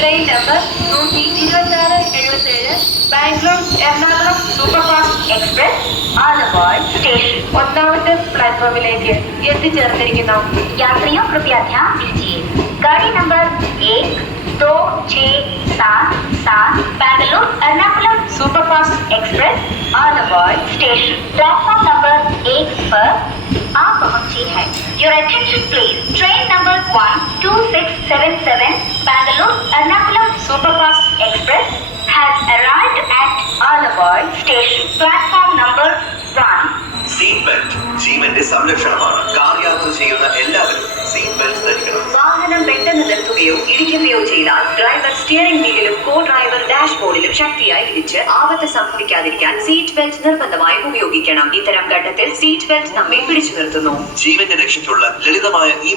Train number 12677 Bangalore Ernakulam superfast express Alappad station ഒന്നാമത്തെ പ്ലാറ്റ്ഫോമിലേക്ക് എത്തിച്ചേർന്നിരിക്കുന്നു. यात्रियों कृपया ध्यान दीजिए, गाड़ी number 12677 Bangalore Ernakulam superfast express Aluva station platform number 1 पर आ पहुंची है. Your attention please. Train number 12677 Bangalore Ernakulam superfast express has arrived at आलवाड़ station. Platform number 1. Seat belt ജീവന്റെ സംരക്ഷണമാണ്. കാർ യാത്ര ചെയ്യുന്ന എല്ലാവരും സീറ്റ് ബെൽറ്റ് ധരിക്കണം. വാഹനം പെട്ടെന്ന് നിർത്തുകയോ ഇടിക്കുകയോ ചെയ്താൽ ഡ്രൈവർ സ്റ്റിയറിംഗ് വീലിലും കോ ഡ്രൈവർ ഡാഷ്ബോർഡിലും ശക്തിയായി ഇടിച്ച് ആപത്ത് സംഭവിക്കാതിരിക്കാൻ സീറ്റ് ബെൽറ്റ് നിർബന്ധമായും ഉപയോഗിക്കണം. ഇത്തരം ഘട്ടത്തിൽ സീറ്റ് ബെൽറ്റ് നമ്മെ പിടിച്ചു നിർത്തുന്നു. ജീവന്റെ രക്ഷയ്ക്കുള്ള ലളിതമായ ഈ